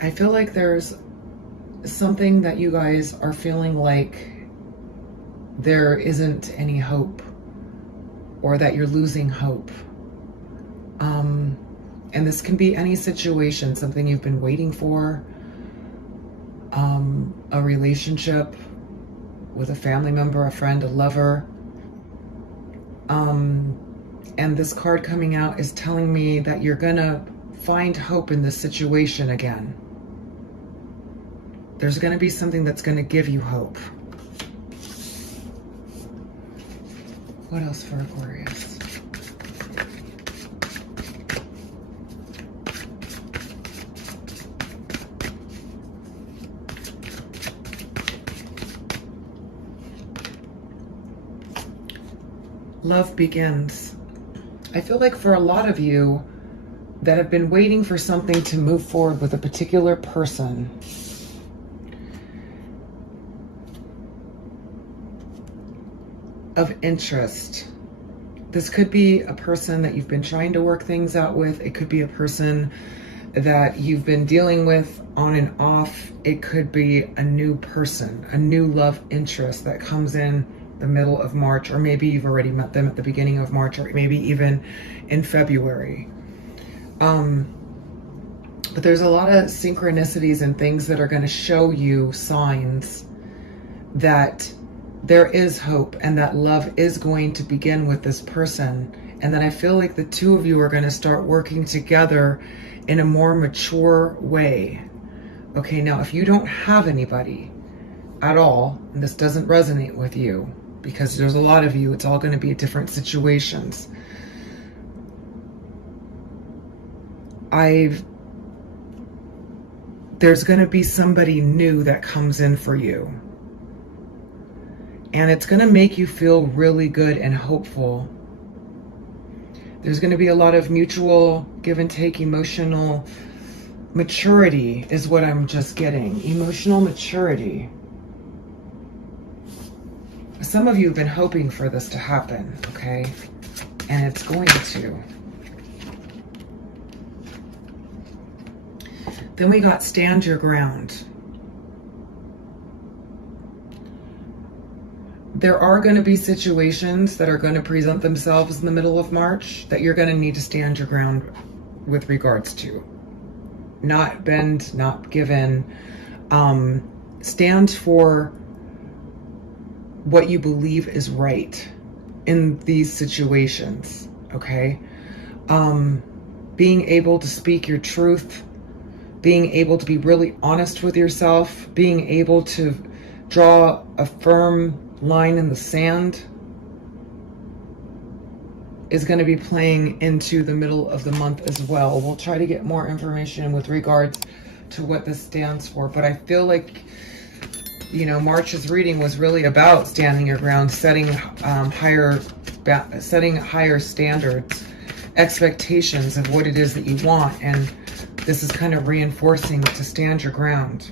I feel like there's something that you guys are feeling like there isn't any hope, or that you're losing hope. And this can be any situation, something you've been waiting for, a relationship with a family member, a friend, a lover. And this card coming out is telling me that you're gonna find hope in this situation again. There's gonna be something that's gonna give you hope. What else for Aquarius? Love begins. I feel like for a lot of you that have been waiting for something to move forward with a particular person, of interest. This could be a person that you've been trying to work things out with. It could be a person that you've been dealing with on and off. It could be a new person, a new love interest that comes in the middle of March, or maybe you've already met them at the beginning of March, or maybe even in February. But there's a lot of synchronicities and things that are going to show you signs that there is hope and that love is going to begin with this person. And then I feel like the two of you are going to start working together in a more mature way. Okay, now if you don't have anybody at all, and this doesn't resonate with you, because there's a lot of you, it's all going to be different situations. There's going to be somebody new that comes in for you. And it's going to make you feel really good and hopeful. There's going to be a lot of mutual give and take, emotional maturity is what I'm just getting. Emotional maturity. Some of you have been hoping for this to happen, okay? And it's going to. Then we got stand your ground. There are going to be situations that are going to present themselves in the middle of March that you're going to need to stand your ground with regards to. Not bend, not give in. Stand for what you believe is right in these situations, okay? Being able to speak your truth, being able to be really honest with yourself, being able to draw a firm line in the sand is going to be playing into the middle of the month as well. We'll try to get more information with regards to what this stands for, but I feel like, you know, March's reading was really about standing your ground, setting higher standards, expectations of what it is that you want, and this is kind of reinforcing to stand your ground.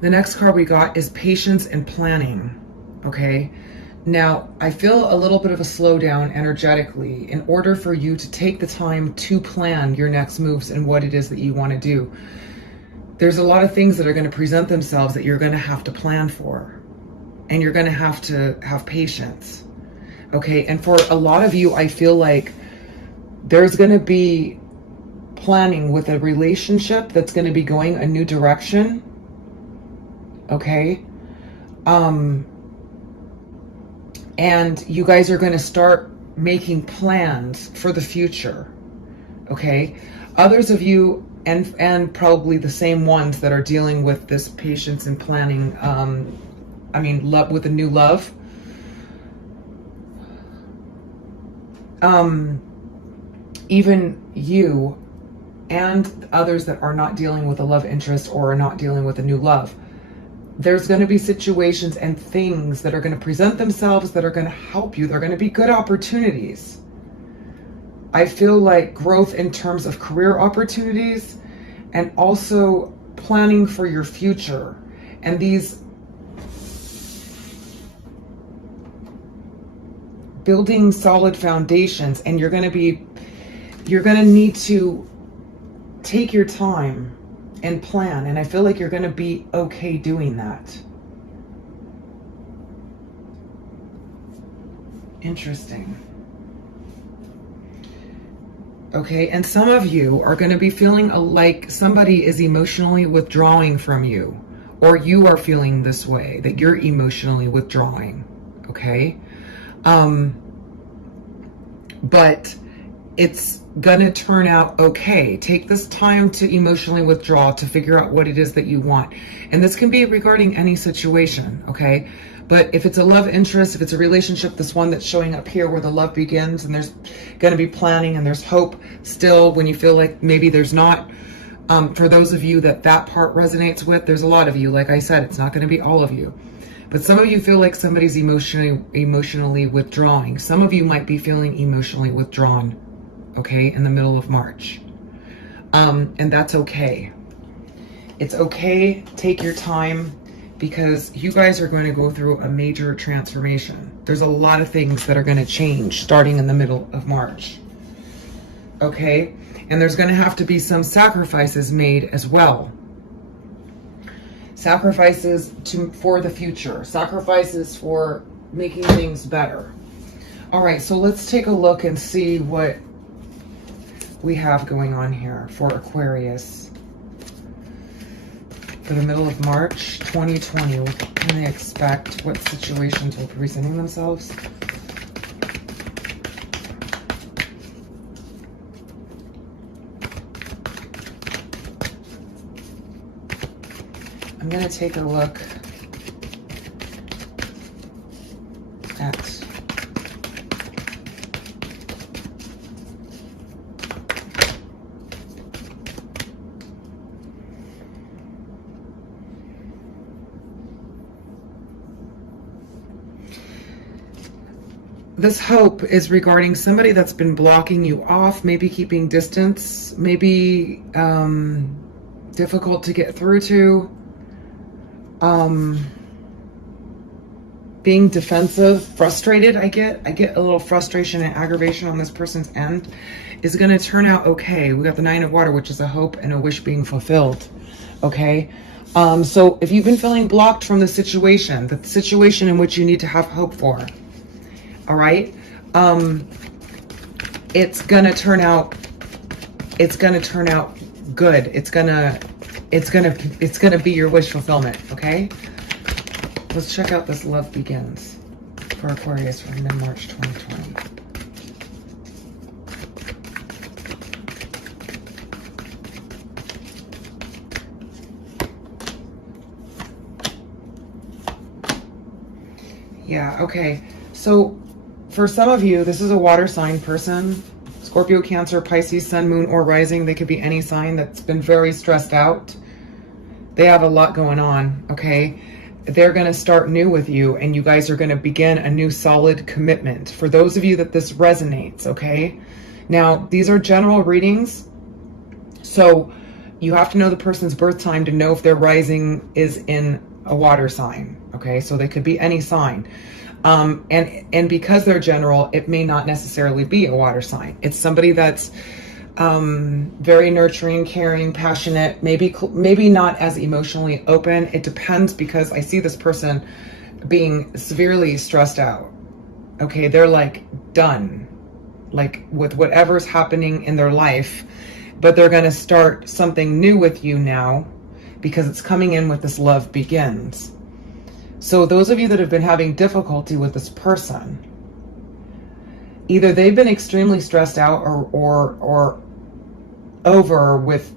The next card we got is patience and planning, okay? Now, I feel a little bit of a slowdown energetically in order for you to take the time to plan your next moves and what it is that you want to do. There's a lot of things that are going to present themselves that you're going to have to plan for, and you're going to have patience, okay? And for a lot of you, I feel like there's going to be planning with a relationship that's going to be going a new direction, okay? And you guys are going to start making plans for the future, okay? Others of you, and probably the same ones that are dealing with this patience and planning, love with a new love, even you and others that are not dealing with a love interest or are not dealing with a new love, there's going to be situations and things that are going to present themselves that are going to help you. They're going to be good opportunities. I feel like growth in terms of career opportunities and also planning for your future. And these building solid foundations, and you're going to need to take your time and plan. And I feel like you're going to be okay doing that. Interesting. Okay, and some of you are going to be feeling like somebody is emotionally withdrawing from you, or you are feeling this way, that you're emotionally withdrawing. Okay, but it's gonna turn out okay. Take this time to emotionally withdraw, to figure out what it is that you want. And this can be regarding any situation, okay? But if it's a love interest, if it's a relationship, this one that's showing up here where the love begins, and there's gonna be planning and there's hope still when you feel like maybe there's not. For those of you that part resonates with, there's a lot of you. Like I said, it's not gonna be all of you. But some of you feel like somebody's emotionally withdrawing. Some of you might be feeling emotionally withdrawn, okay, in the middle of March. And that's okay. It's okay. Take your time, because you guys are going to go through a major transformation. There's a lot of things that are going to change starting in the middle of March. Okay? And there's going to have to be some sacrifices made as well. Sacrifices for the future. Sacrifices for making things better. All right, so let's take a look and see what we have going on here for Aquarius for the middle of March 2020. What can they expect? What situations will be presenting themselves? I'm going to take a look at this hope is regarding somebody that's been blocking you off, maybe keeping distance, maybe difficult to get through to. Being defensive, frustrated. I get a little frustration and aggravation on this person's end. Is going to turn out okay. We got the Nine of Water, which is a hope and a wish being fulfilled. Okay. So if you've been feeling blocked from the situation in which you need to have hope for, all right, it's going to turn out good. It's gonna be your wish fulfillment. Okay. Let's check out this love begins for Aquarius for mid-March 2020. Yeah, okay. So for some of you, this is a water sign person. Scorpio, Cancer, Pisces, Sun, Moon, or Rising. They could be any sign that's been very stressed out. They have a lot going on, okay? They're going to start new with you, and you guys are going to begin a new solid commitment. For those of you that this resonates, okay? Now, these are general readings, so you have to know the person's birth time to know if their rising is in a water sign, okay? So they could be any sign. And because they're general, it may not necessarily be a water sign. It's somebody that's very nurturing, caring, passionate, maybe not as emotionally open. It depends, because I see this person being severely stressed out. Okay, they're like done, like with whatever's happening in their life, but they're going to start something new with you now, because it's coming in with this love begins. So those of you that have been having difficulty with this person, either they've been extremely stressed out or over with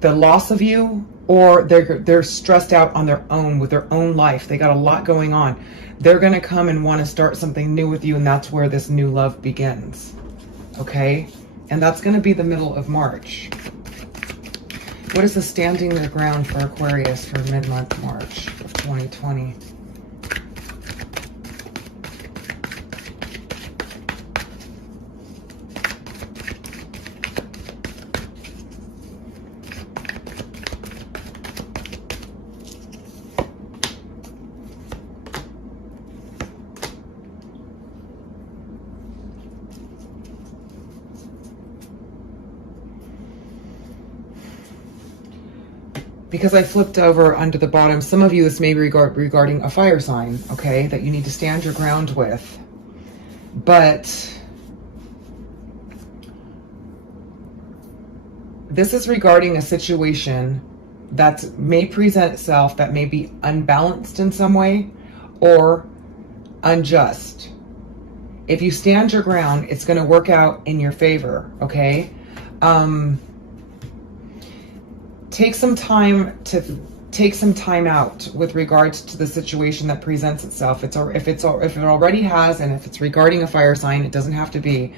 the loss of you, or they're stressed out on their own with their own life. They got a lot going on. They're going to come and want to start something new with you, and that's where this new love begins. Okay? And that's going to be the middle of March. What is the standing their ground for Aquarius for mid-month March of 2020? because I flipped over under the bottom, some of you, this may be regarding a fire sign, okay, that you need to stand your ground with. But this is regarding a situation that may present itself that may be unbalanced in some way or unjust. If you stand your ground, it's going to work out in your favor, okay? Take some time out with regards to the situation that presents itself. If it already has, and if it's regarding a fire sign, it doesn't have to be.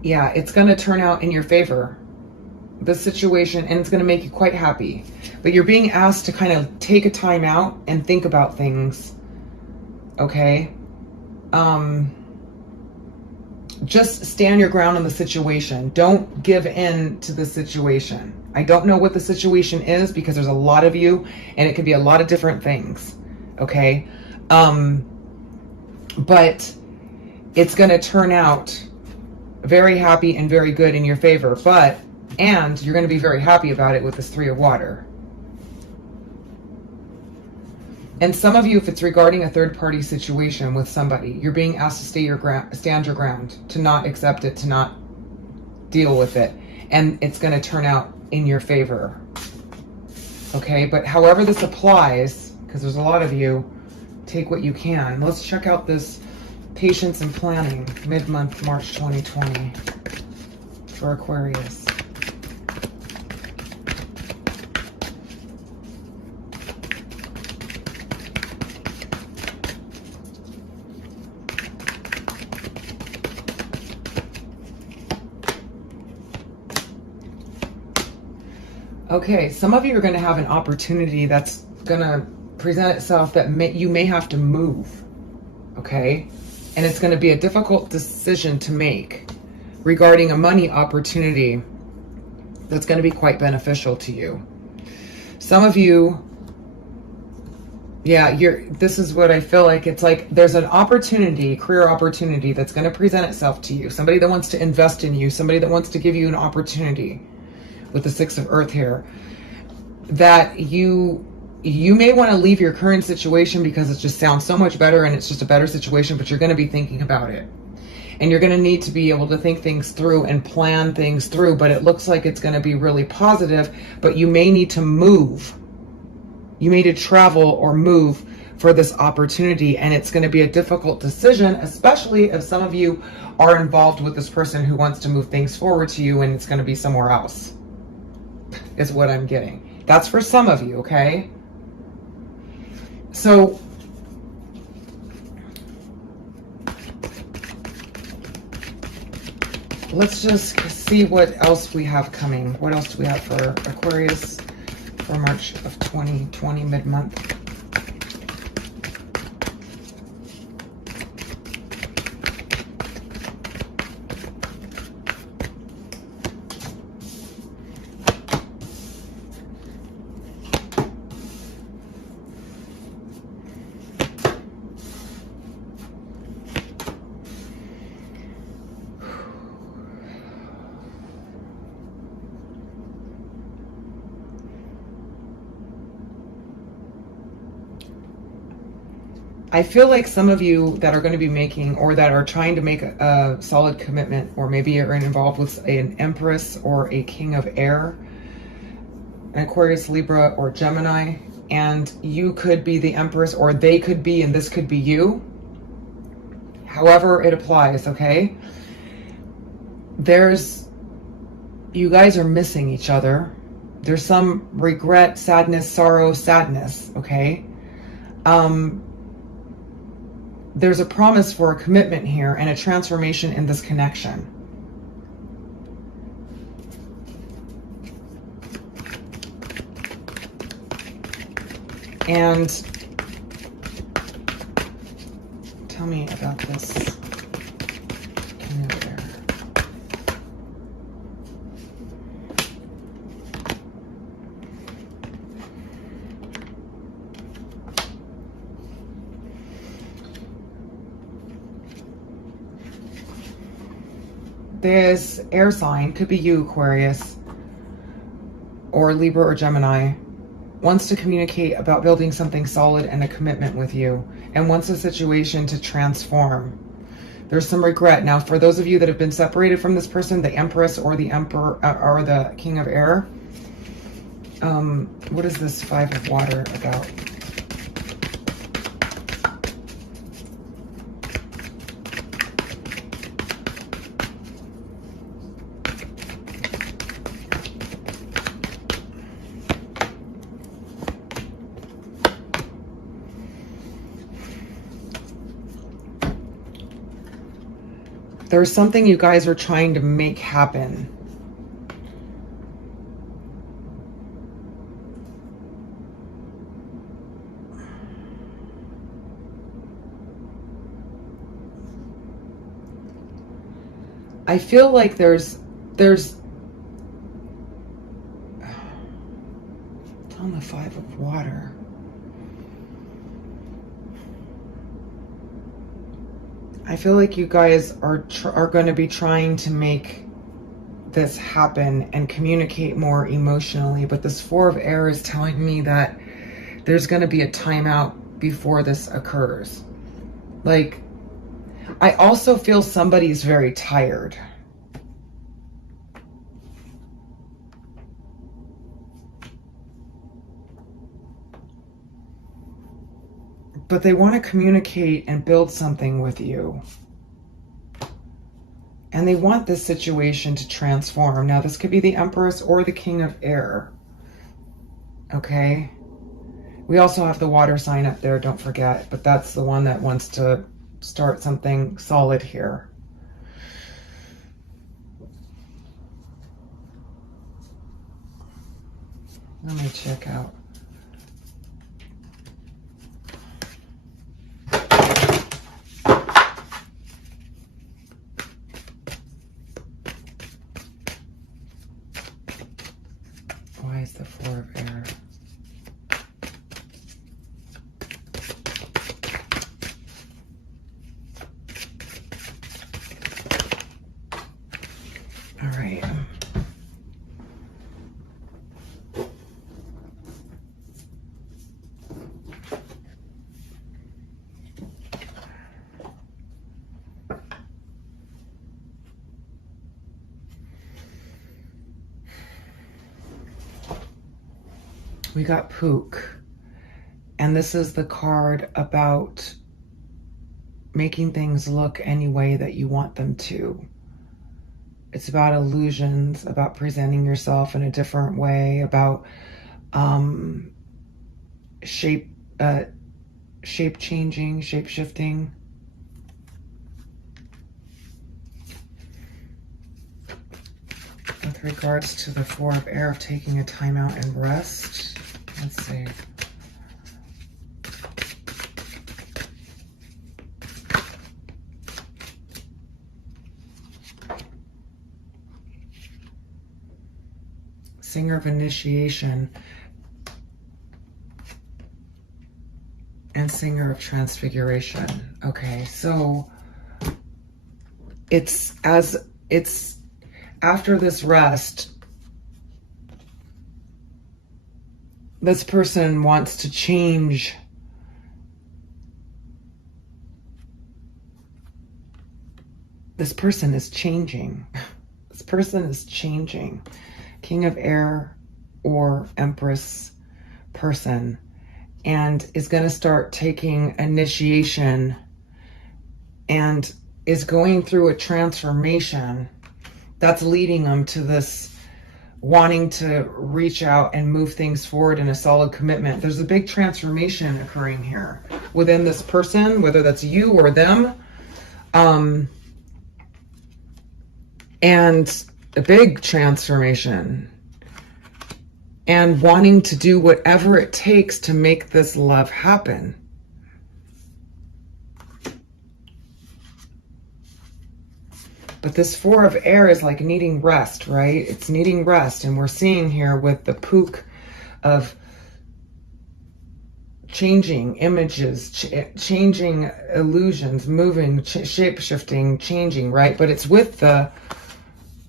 Yeah, it's going to turn out in your favor, this situation, and it's going to make you quite happy. But you're being asked to kind of take a time out and think about things, okay? Just stand your ground on the situation. Don't give in to the situation. I don't know what the situation is because there's a lot of you, and it could be a lot of different things, okay? But it's going to turn out very happy and very good in your favor, and you're going to be very happy about it with this Three of Water. And some of you, if it's regarding a third-party situation with somebody, you're being asked to stand your ground, to not accept it, to not deal with it, and it's going to turn out in your favor. Okay, but however this applies, because there's a lot of you, take what you can. Let's check out this Patience and Planning, mid-month, March 2020, for Aquarius. Okay, some of you are going to have an opportunity that's going to present itself that you may have to move, okay? And it's going to be a difficult decision to make regarding a money opportunity that's going to be quite beneficial to you. Some of you, yeah, this is what I feel like. It's like there's an opportunity, career opportunity that's going to present itself to you. Somebody that wants to invest in you, somebody that wants to give you an opportunity with the Six of Earth here, that you may want to leave your current situation because it just sounds so much better and it's just a better situation, but you're going to be thinking about it. And you're going to need to be able to think things through and plan things through, but it looks like it's going to be really positive, but you may need to move. You may need to travel or move for this opportunity, and it's going to be a difficult decision, especially if some of you are involved with this person who wants to move things forward to you and it's going to be somewhere else, is what I'm getting. That's for some of you, okay? So let's just see what else we have coming. What else do we have for Aquarius for March of 2020, mid-month? I feel like some of you that are going to be making, or that are trying to make a solid commitment, or maybe you're involved with an Empress or a King of Air, an Aquarius, Libra, or Gemini, and you could be the Empress, or they could be, and this could be you. However it applies, okay? You guys are missing each other. There's some regret, sadness, sorrow, sadness, okay? There's a promise for a commitment here and a transformation in this connection. And tell me about this King of Air. this air sign, could be you, Aquarius, or Libra or Gemini, wants to communicate about building something solid and a commitment with you, and wants a situation to transform. There's some regret. Now, for those of you that have been separated from this person, the Empress or the Emperor or the King of Air, what is this Five of Water about? There's something you guys are trying to make happen. I feel like there's on the Five of Water. I feel like you guys are going to be trying to make this happen and communicate more emotionally, but this Four of Air is telling me that there's going to be a timeout before this occurs. Like, I also feel somebody's very tired. But they want to communicate and build something with you. And they want this situation to transform. Now, this could be the Empress or the King of Air. Okay? We also have the water sign up there, don't forget. But that's the one that wants to start something solid here. Let me check out. Why is the Four of Air? All right. We got Pook, and this is the card about making things look any way that you want them to. It's about illusions, about presenting yourself in a different way, about shape changing, shape shifting. With regards to the Four of Air of taking a time out and rest. Let's see. Singer of Initiation and Singer of Transfiguration. Okay, so it's after this rest, this person wants to change. This person is changing. This person is changing. King of Air or Empress person, and is going to start taking initiation and is going through a transformation that's leading them to this wanting to reach out and move things forward in a solid commitment. There's a big transformation occurring here within this person, whether that's you or them. And a big transformation. And wanting to do whatever it takes to make this love happen. But this Four of Air is like needing rest, right? It's needing rest. And we're seeing here with the Pook of changing images, changing illusions, moving, shape-shifting, changing, right? But it's with the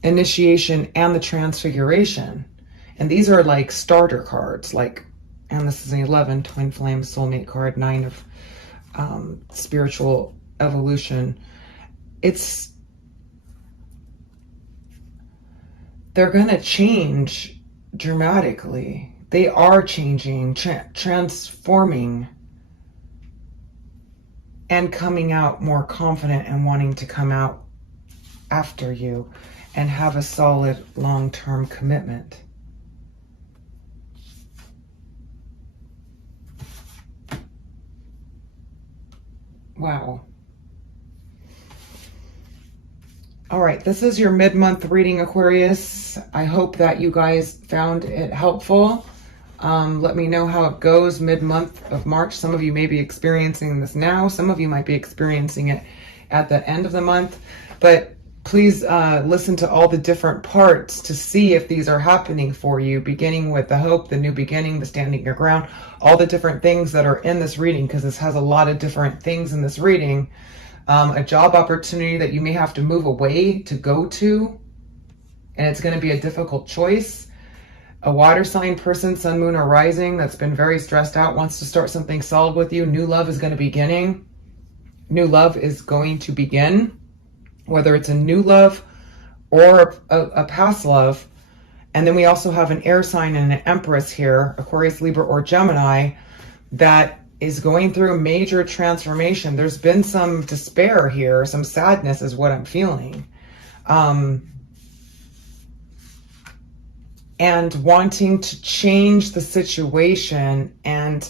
initiation, and the transfiguration. And these are like starter cards, like, and this is an 11, twin flame, soulmate card, 9 of spiritual evolution. They're going to change dramatically. They are changing, transforming, and coming out more confident and wanting to come out after you and have a solid long-term commitment. Wow. All right, this is your mid-month reading, Aquarius. I hope that you guys found it helpful. Let me know how it goes mid-month of March. Some of you may be experiencing this now. Some of you might be experiencing it at the end of the month. But please listen to all the different parts to see if these are happening for you, beginning with the hope, the new beginning, the standing your ground, all the different things that are in this reading, because this has a lot of different things in this reading. A job opportunity that you may have to move away to go to, and it's going to be a difficult choice. A water sign person, sun, moon, or rising, that's been very stressed out, wants to start something solid with you. New love is going to begin. New love is going to begin, whether it's a new love or a past love. And then we also have an air sign and an empress here, Aquarius, Libra, or Gemini, that is going through a major transformation. There's been some despair here, some sadness is what I'm feeling. And wanting to change the situation and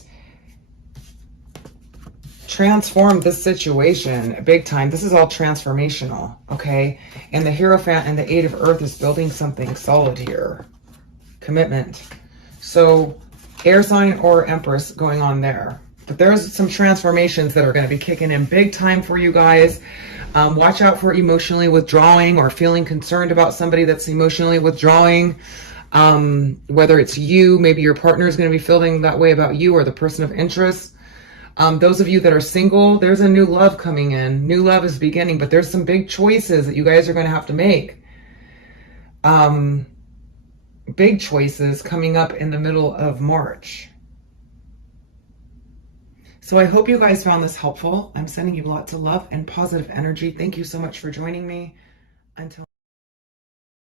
transform this situation big time. This is all transformational, okay? And the Hierophant and the Eight of Earth is building something solid here. Commitment. So air sign or empress going on there. But there's some transformations that are going to be kicking in big time for you guys. Watch out for emotionally withdrawing or feeling concerned about somebody that's emotionally withdrawing. Whether it's you, maybe your partner is going to be feeling that way about you or the person of interest. Those of you that are single, there's a new love coming in. New love is beginning, but there's some big choices that you guys are going to have to make. Big choices coming up in the middle of March. So I hope you guys found this helpful. I'm sending you lots of love and positive energy. Thank you so much for joining me. Until